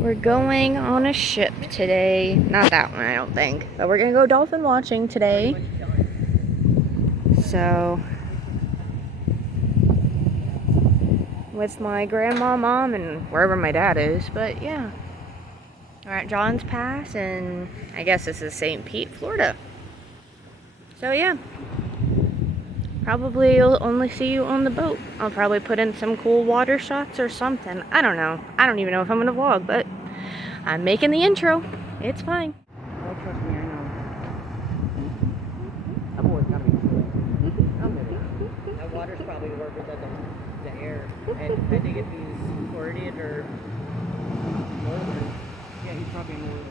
We're going on a ship today. Not that one, I don't think. But we're gonna go dolphin watching today. So, with my grandma, mom, and wherever my dad is. But yeah. We're at John's Pass, and I guess this is St. Pete, Florida. So yeah. Probably you'll only see you on the boat. I'll probably put in some cool water shots or something. I don't know. I don't even know if I'm gonna vlog, but I'm making the intro. It's fine. Oh, trust me, I know. That boy's gotta be cool. That water's probably warmer than the air. And depending if he's floridan or northern. Yeah, he's probably northern.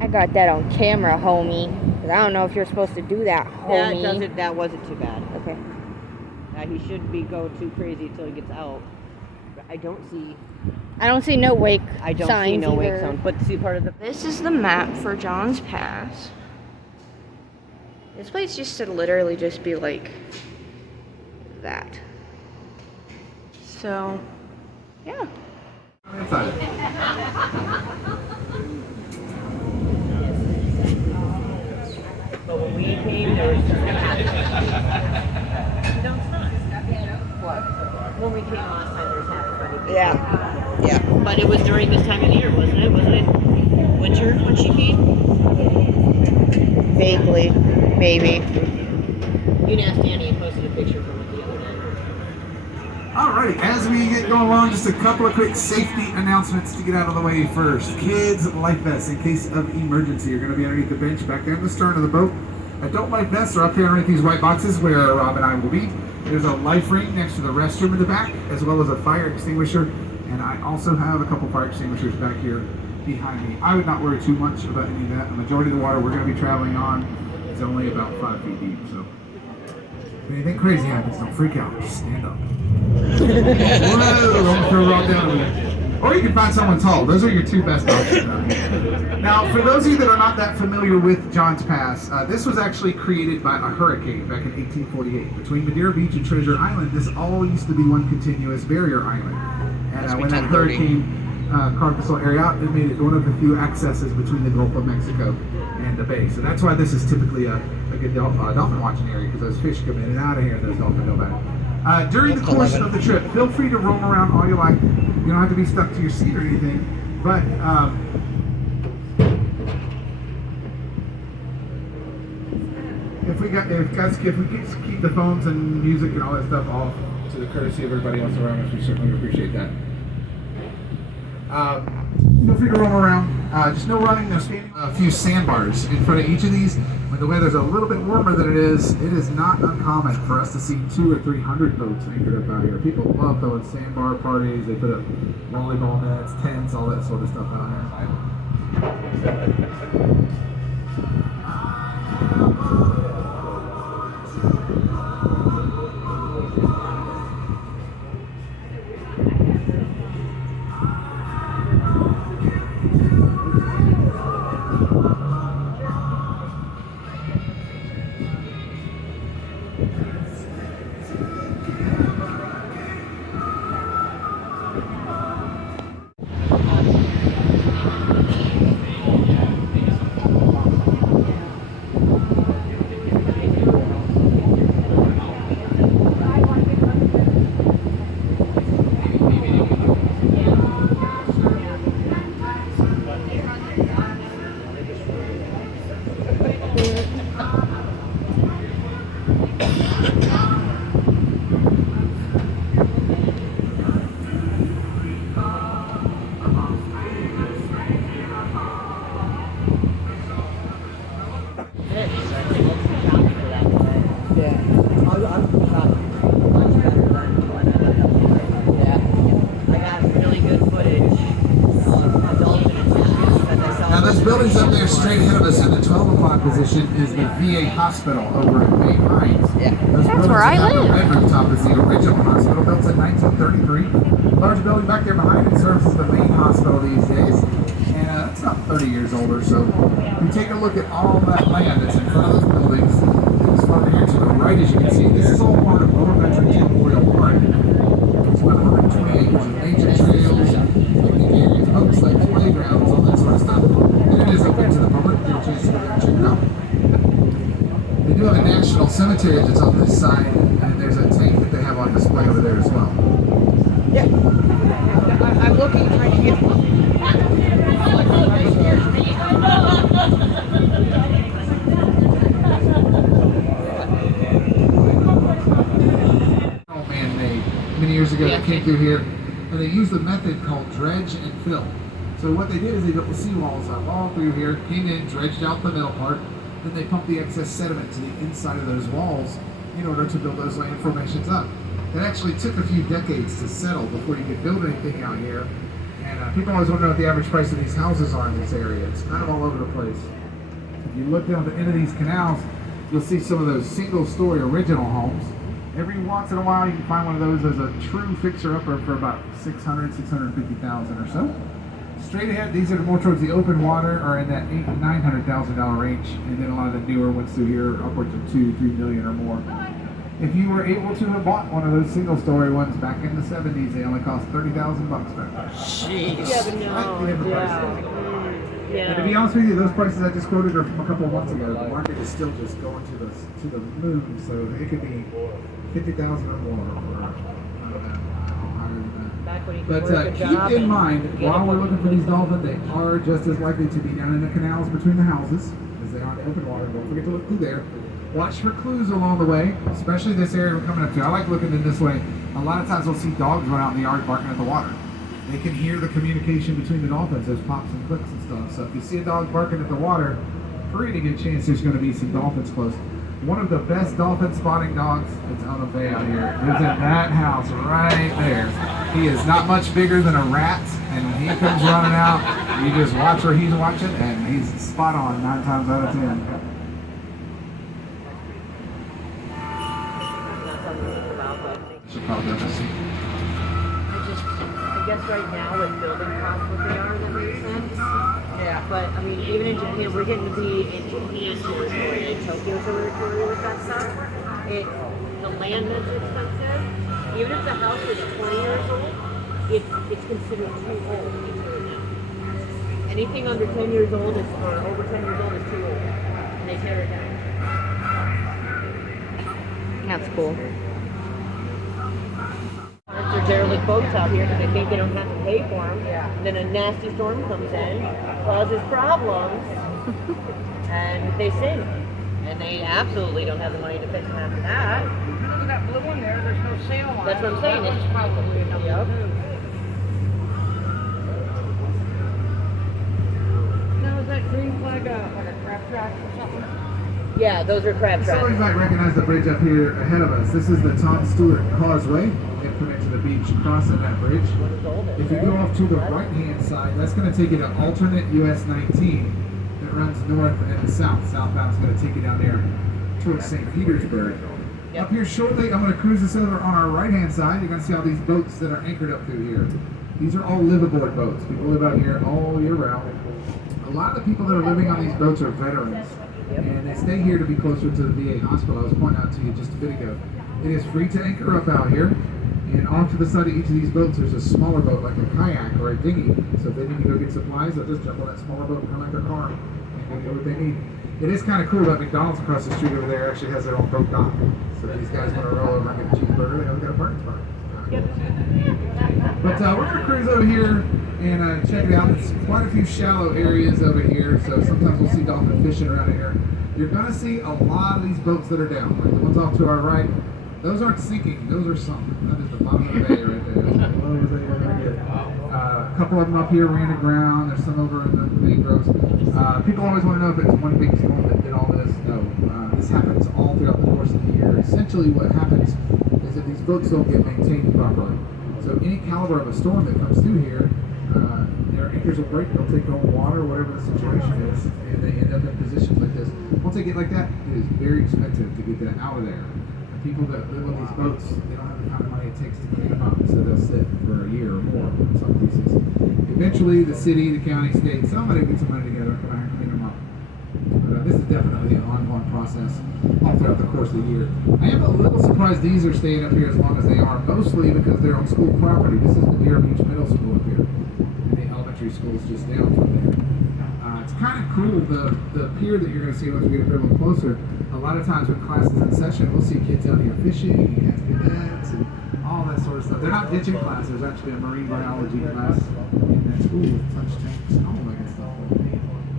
I got that on camera, homie. 'Cause I don't know if you're supposed to do that, homie. That wasn't too bad. Okay. He shouldn't be going too crazy until he gets out. But I don't see no wake I don't signs see no wake either. sound. But see part of the This is the map for John's Pass. This place used to literally just be like that. So, yeah. But when we came, there was just no, it's not. What? When we came last time, there was half everybody. Yeah. Yeah. But it was during this time of the year, wasn't it? Wasn't it winter when she came? Vaguely, maybe. You asked Danny and posted a picture from it the other day. Alrighty, as we get going along, just a couple of quick safety announcements to get out of the way first. Kids, life vests in case of emergency. You're going to be underneath the bench back there in the stern of the boat. Adult life vests are up here underneath these white boxes where Rob and I will be. There's a life ring next to the restroom in the back, as well as a fire extinguisher. And I also have a couple fire extinguishers back here behind me. I would not worry too much about any of that. The majority of the water we're going to be traveling on is only about 5 feet deep. So if anything crazy happens, don't freak out. Just stand up. Whoa, throw Rob down over there. Or you can find someone tall. Those are your two best options. Now, for those of you that are not that familiar with John's Pass, this was actually created by a hurricane back in 1848. Between Madeira Beach and Treasure Island, this all used to be one continuous barrier island. And when that hurricane carved this whole area out, it made it one of the few accesses between the Gulf of Mexico and the bay. So that's why this is typically a good dolphin watching area, because those fish come in and out of here and those dolphins go back. During the course of the trip, feel free to roam around all you like. You don't have to be stuck to your seat or anything. But if we keep the phones and music and all that stuff off to the courtesy of everybody else around us, we certainly appreciate that. Feel free to roam around. Just no running, no standing. A few sandbars in front of each of these. When the weather's a little bit warmer than it is not uncommon for us to see 200 or 300 boats anchored up out here. People love throwing sandbar parties. They put up volleyball nets, tents, all that sort of stuff out here. Buildings up there straight ahead of us in the 12 o'clock position is the VA hospital over at Bay Pines. Yeah. That's where I live. The red rooftop is the original hospital built in 1933. Large building back there behind it serves as the main hospital these days. And it's about 30 years old or so. If you take a look at all that land that's in front of those buildings, it's further here to the right as you can see. This is all part of Lower Veterans Memorial Park. It's about 120 acres of nature trails, do have a national cemetery that's on this side, and there's a tank that they have on display over there as well. Yeah. I'm looking, trying to get. Oh man, many years ago they came through here, and they used a method called dredge and fill. So what they did is they built the seawalls up all through here, came in, dredged out the middle part, then they pumped the excess sediment to the inside of those walls in order to build those land formations up. It actually took a few decades to settle before you could build anything out here. And people always want to know what the average price of these houses are in this area. It's kind of all over the place. If you look down the end of these canals, you'll see some of those single-story original homes. Every once in a while, you can find one of those as a true fixer-upper for about $600,000, $650,000 or so. Straight ahead, these are more towards the open water, or in that $800,000 to $900,000 range, and then a lot of the newer ones through here, upwards of $2-3 million or more. If you were able to have bought one of those single-story ones back in the 70s, they only cost $30,000 back then. Jeez. Yeah. And to be honest with you, those prices I just quoted are from a couple of months ago. The market is still just going to the moon, so it could be $50,000 or more, or higher than that. But keep in mind, while we're looking for these dolphins, they are just as likely to be down in the canals between the houses as they are in the open water. Don't forget to look through there. Watch for clues along the way, especially this area we're coming up to. I like looking in this way. A lot of times we'll see dogs run out in the yard barking at the water. They can hear the communication between the dolphins, those pops and clicks and stuff. So if you see a dog barking at the water, pretty good chance there's going to be some dolphins close. One of the best dolphin spotting dogs is on a bay out here. Lives in that house right there. He is not much bigger than a rat, and when he comes running out, you just watch where he's watching, and he's spot on 9 times out of 10. Should probably have a seat. I guess right now with building costs what they are, that makes sense. Yeah. But I mean, even in Japan, we're getting to be in Japan territory, in Tokyo territory with that stuff. The land that's expensive. Even if the house is 20 years old, it's considered too old to tear it down. Anything under 10 years old is, or over 10 years old is too old, and they tear it down. That's cool. There's derelict boats out here because they think they don't have to pay for them. Yeah. And then a nasty storm comes in, causes problems, and they sink. And they absolutely don't have the money to fix them after that. Look at that blue one there, there's no sail on it. That's what I'm saying. That's probably a number Yep. 2. Now is that green flag like a crab track or something? Yeah, those are crab Some of you traps. might recognize the bridge up here ahead of us. This is the Tom Stewart Causeway. It connects to the beach crossing that bridge. If you go off to the right-hand side, that's going to take you to alternate US 19 that runs north and south. Southbound is going to take you down there towards St. Petersburg. Up here shortly, I'm going to cruise this over on our right-hand side. You're going to see all these boats that are anchored up through here. These are all liveaboard boats. People live out here all year round. A lot of the people that are living on these boats are veterans. And they stay here to be closer to the VA hospital. I was pointing out to you just a bit ago. It is free to anchor up out here. And off to the side of each of these boats, there's a smaller boat, like a kayak or a dinghy. So if they need to go get supplies, they'll just jump on that smaller boat and come out their car and go get what they need. It is kind of cool that McDonald's across the street over there actually has their own boat dock. So if these guys want to roll over and get a cheeseburger, they haven't got a parking spot. But we're going to cruise over here and check it out. It's quite a few shallow areas over here, so sometimes we'll see dolphin fishing around here. You're going to see a lot of these boats that are down. Like the ones off to our right, those aren't sinking, those are sunk. That is the bottom of the bay right there. As low as they ever get. A couple of them up here ran aground. There's some over in the mangroves. People always want to know if it's one big storm that did all this. No, this happens all throughout the course of the year. Essentially what happens is that these boats don't get maintained properly. So any caliber of a storm that comes through here, their anchors will break, they'll take on water, whatever the situation is, and they end up in positions like this. Once they get like that, it is very expensive to get that out of there. And people that live on these boats, they don't have the kind of money it takes to clean them up, so they'll sit for a year or more in some cases. Eventually, the city, the county, state, somebody will get some money together and come out and clean them up. But this is definitely an ongoing process all throughout the course of the year. I am a little surprised these are staying up here as long as they are, mostly because they're on school property. This is the Deer Beach Middle School up here, and the elementary school is just down from there. It's kind of cool, the pier that you're going to see once we get a little closer. A lot of times when classes in session, we'll see kids out here fishing, cadets, and all that sort of stuff. They're not ditching class. There's actually a marine biology class in that school with touch tanks and all that good stuff.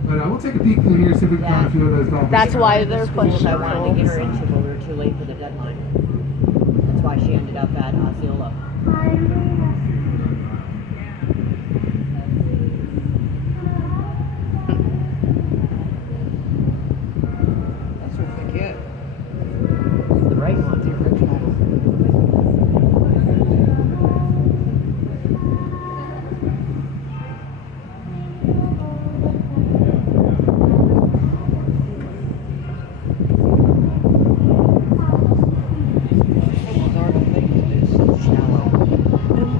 But we'll take a peek through here, see if we can find a few of those dolphins. That's why they're pushing. I wanted to get her into, but we were too late for the deadline. That's why she ended up at Osceola. That's what they get. The right one. The original.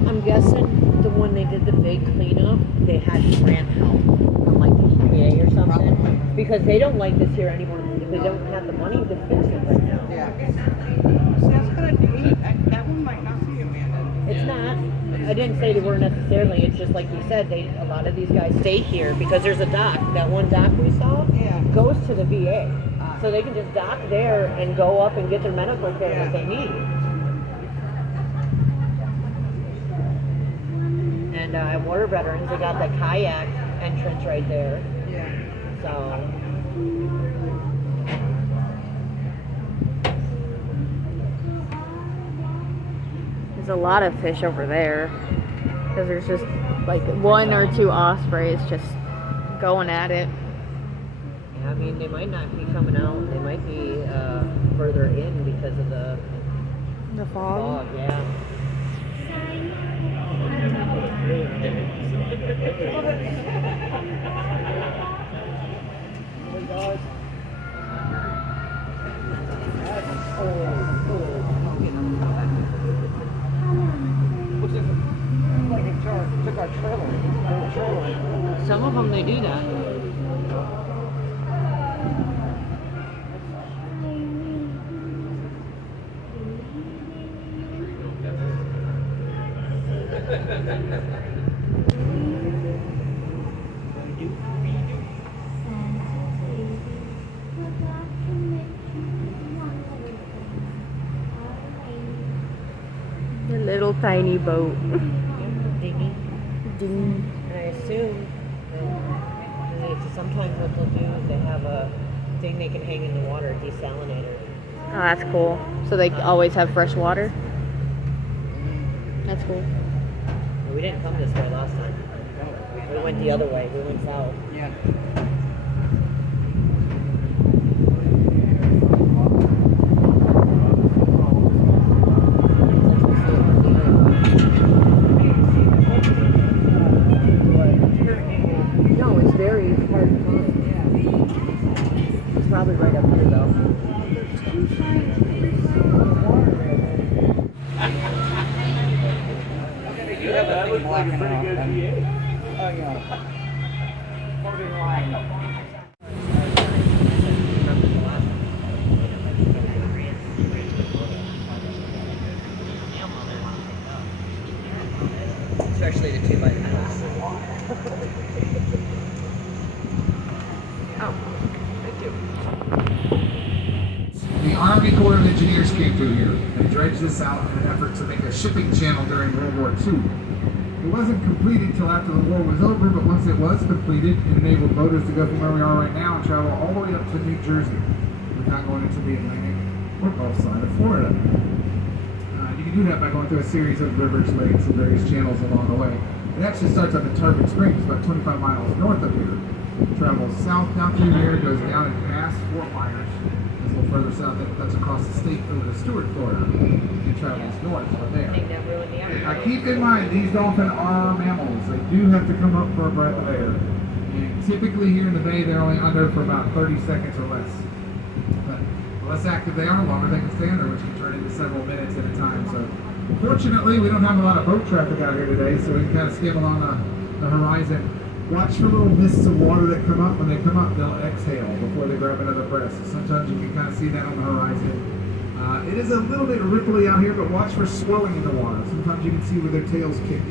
I'm guessing the one they did the big cleanup, they had grant help from like the EPA or something. Because they don't like this here anymore because they don't have the money to fix it right now. Yeah. See, that's kind of neat. That one might not be abandoned. It's not. I didn't say they were necessarily. It's just like you said, a lot of these guys stay here because there's a dock. That one dock we saw goes to the VA. So they can just dock there and go up and get their medical care that they need. And at Water Veterans, they got that kayak entrance right there. Yeah. So There's a lot of fish over there. Because there's just like one or two ospreys just going at it. yeah, I mean, they might not be coming out. They might be further in because of the The fog. fog. Yeah. Like a jar. Took our trailer. Some of them they do that. The little tiny boat. Dinghy. Ding. And I assume that sometimes what they'll do is they have a thing they can hang in the water, a desalinator. Oh, that's cool. So they always have fresh water? That's cool. We didn't come this way last time. We went the other way. We went south. Yeah. No, it's very hard to find. It's probably right up here though. That looks like a pretty good VA. Oh, yeah. Holding line. Especially the 2x4s. Oh, thank you. The Army Corps of Engineers came through here. They dredged this out in an effort to make a shipping channel during World War II. It wasn't completed until after the war was over, but once it was completed, it enabled boaters to go from where we are right now and travel all the way up to New Jersey without going into the Atlantic or Gulf side of Florida. You can do that by going through a series of rivers, lakes, and various channels along the way. It actually starts up in Turbot Springs, about 25 miles north of here. It travels south down through here, goes down and past Fort Myers. It's a little further south, that cuts across the state over to Stewart, Florida. It travels north from there. Now keep in mind, these dolphins are mammals. They do have to come up for a breath of air. And typically here in the bay, they're only under for about 30 seconds or less. But the less active they are, the longer they can stay under, which can turn into several minutes at a time. So fortunately, we don't have a lot of boat traffic out here today, so we can kind of skim along the horizon. Watch for little mists of water that come up. When they come up, they'll exhale before they grab another breath. So sometimes you can kind of see that on the horizon. It is a little bit ripply out here, but watch for swelling in the water. Sometimes you can see where their tails kick.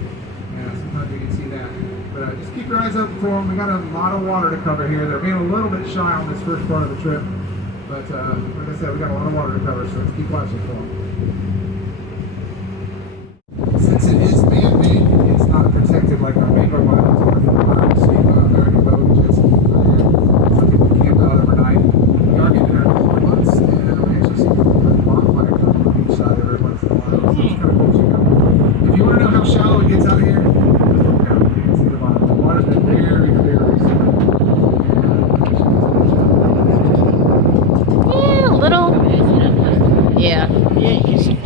Yeah, sometimes you can see that. But just keep your eyes open for them. We got a lot of water to cover here. They're being a little bit shy on this first part of the trip. But like I said, we got a lot of water to cover, so let's keep watching for them. Since it is man-made, it's not protected like our mangrove islands or American boat, jet ski. Some people camp out overnight. We are getting there in a couple of months, and we actually see people put bonfires on the beach side every once in a while. So it's kind of cool to check out. If you want to know how shallow it gets out here, just look down. You can see the bottom. The water's been very clear recently. Yeah, a little. Yeah. Yeah, you can see. If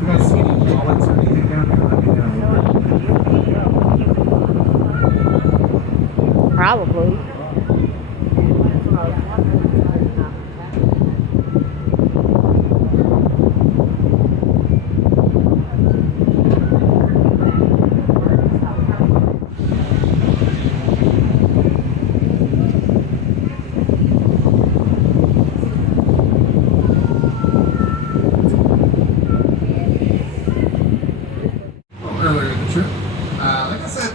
you guys see any wallets or anything down there, let me know. Probably. Earlier in the trip, like I said,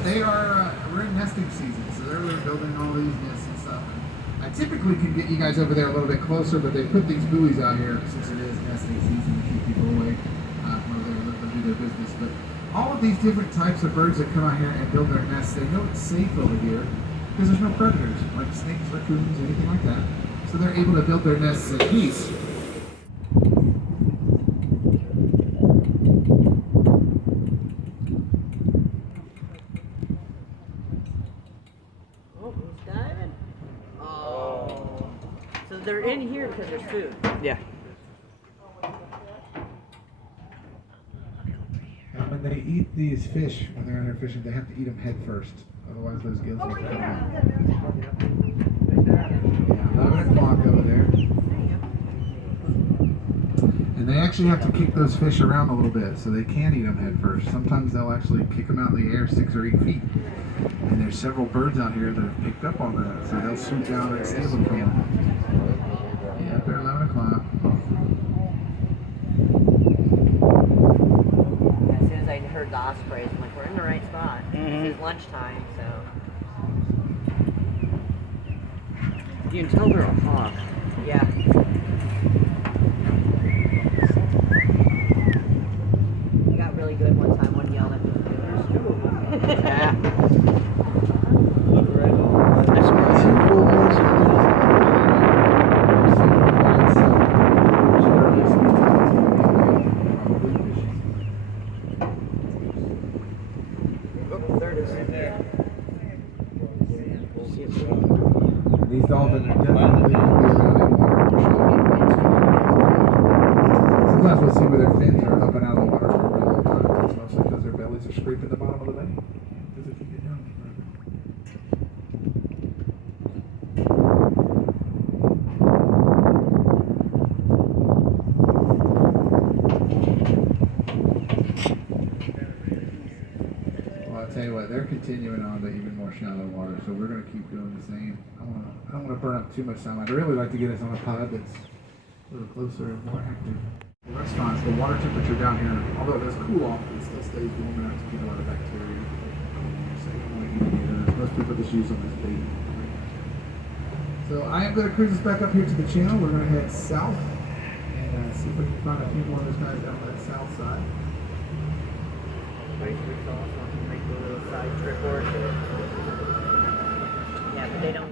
we're in nesting season, so they're really building all these nests and stuff. And I typically can get you guys over there a little bit closer, but they put these buoys out here since it is nesting season to keep people away while they do their business. But all of these different types of birds that come out here and build their nests, they know it's safe over here because there's no predators like snakes, raccoons, anything like that. So they're able to build their nests in peace. Oh, who's diving? Oh. So they're in here because there's food. Yeah. When they eat these fish, when they're in there fishing, they have to eat them head first. Otherwise, those gills will come out. Yeah, 11 o'clock over there. And they actually have to kick those fish around a little bit so they can eat them head first. Sometimes they'll actually kick them out in the air 6 or 8 feet. And there's several birds out here that have picked up on that, so they'll swoop down and steal them from them. Yeah, they're 11 o'clock. As soon as I heard the ospreys, I'm like, we're in the right spot. It's lunchtime, so. You can tell they're a hawk. Yeah. I got really good one time. One yelled at me. There's 2 of them. Yeah. There it is. These dolphins are definitely going to be around in water for sure. Sometimes we'll see where their fins are up and out of the water for a really long time. It's mostly because their bellies are scraping the bottom of the bank. Because if you get down Well, I'll tell you what, they're continuing on to even more shallow water, so we're going to keep doing the same. I don't want to burn up too much time. I'd really like to get us on a pod that's a little closer and more active. The restaurants, the water temperature down here, although it does cool off, it still stays warm enough to keep a lot of bacteria. So you don't want to eat any of those. Most people just use them as bait. So I am going to cruise us back up here to the channel. We're going to head south and see if we can find a few more of those guys down that south side. Side trip or yeah, but they don't.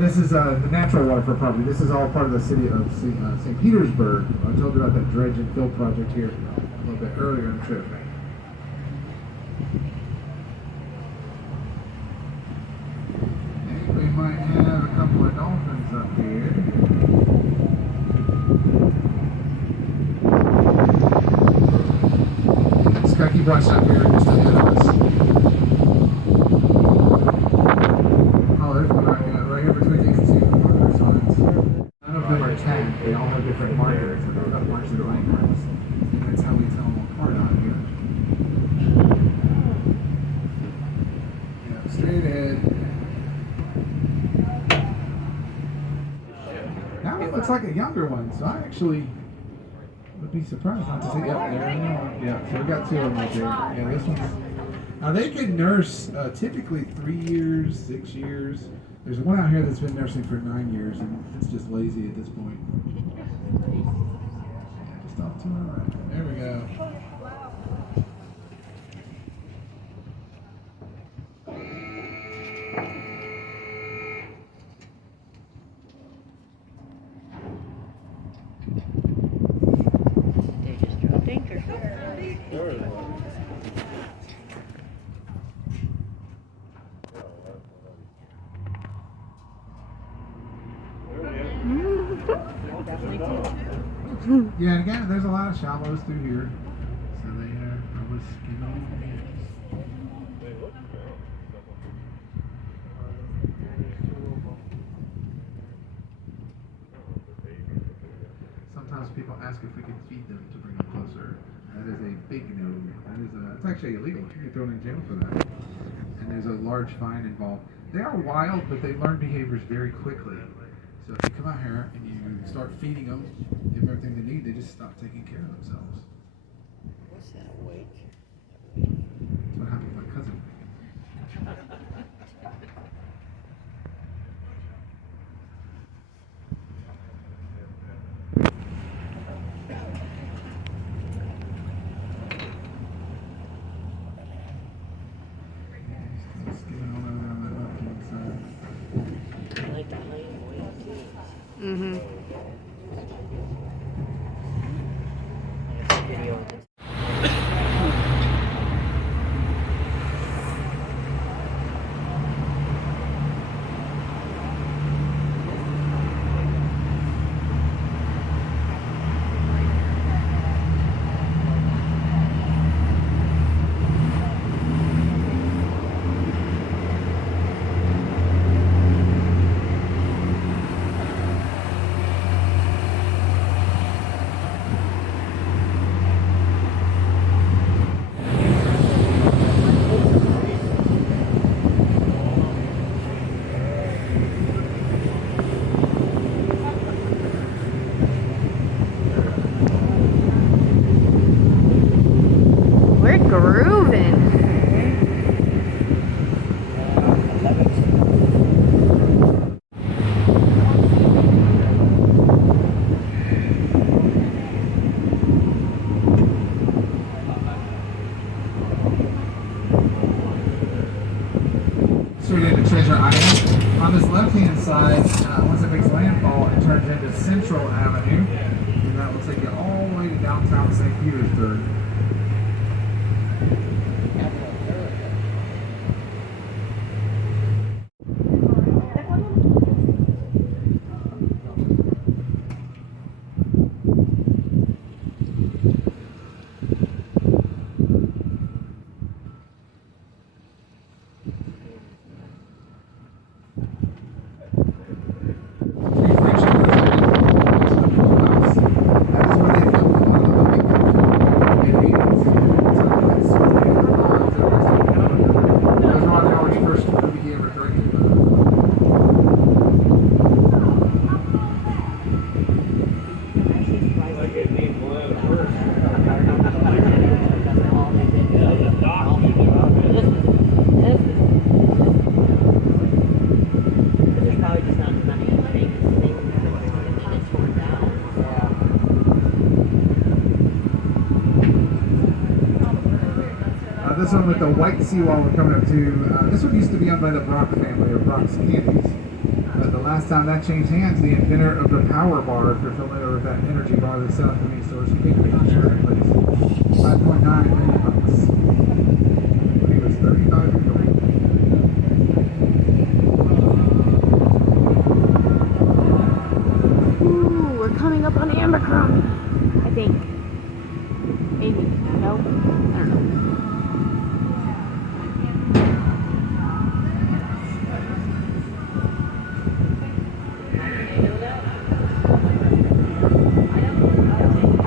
This is the natural waterfront property. This is all part of the city of St. Petersburg. I told you about that dredge and fill project here a little bit earlier in the trip. We might have a couple of dolphins up here. Just gotta keep watching up here just ahead of us. Oh, there's one right here between these two marker signs. None of them are tagged. They all have different markers. And they're marked their own marks. And that's how we tell them apart out here. Yeah, straight ahead. Now it looks like a younger one, so I actually would be surprised not to see. Yep, there we are. Yeah, so we got two of them right there. Yeah, this one's. Now they can nurse typically 3 years, 6 years. There's one out here that's been nursing for 9 years, and it's just lazy at this point. Yeah, just off to our right. There we go. They just dropped anchor. Yeah, and again, there's a lot of shallows through here, so they are always skimming. Sometimes people ask if we can feed them to bring them closer. That is a big no. It's actually illegal. You get thrown in jail for that. And there's a large fine involved. They are wild, but they learn behaviors very quickly. So if you come out here and you start feeding them, give them everything they need, they just stop taking care of themselves. What's that awake? That's what happened with my cousin. Just skimming all over on that left-hand side. I like that lane way up too. Mm-hmm. Video. We're grooving. So we're getting to Treasure Island. On this left-hand side, once it makes landfall, it turns into Central Avenue, and that will take you all the way to downtown St. Petersburg. This one with the white seawall we're coming up to, this one used to be owned by the Brock family, or Brock's Candies. The Last time that changed hands, the inventor of the power bar, if you're familiar with that energy bar that's selling to me stores, he paid a picture of that place. $5.9 million. When he was 35 years old. Ooh, we're coming up on Abercrombie, I think. Maybe. No? I don't know.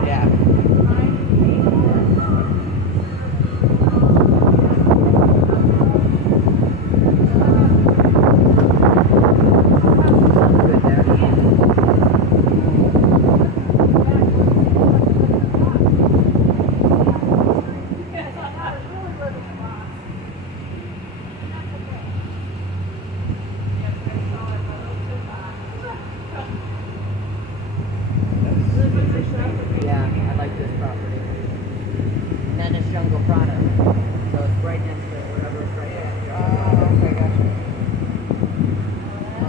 Yeah. Yeah, I like this property. And then it's Jungle Prada. So it's right next to it, whatever it's right there. Okay, gotcha.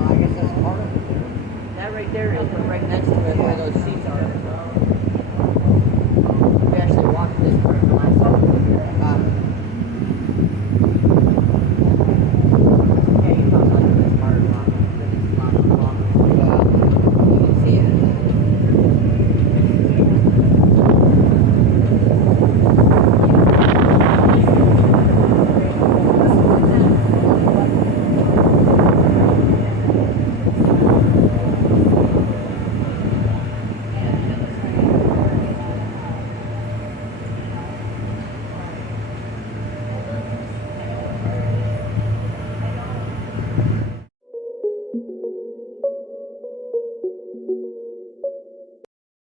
I guess that's part of it. That right there is right next to it where those seats are.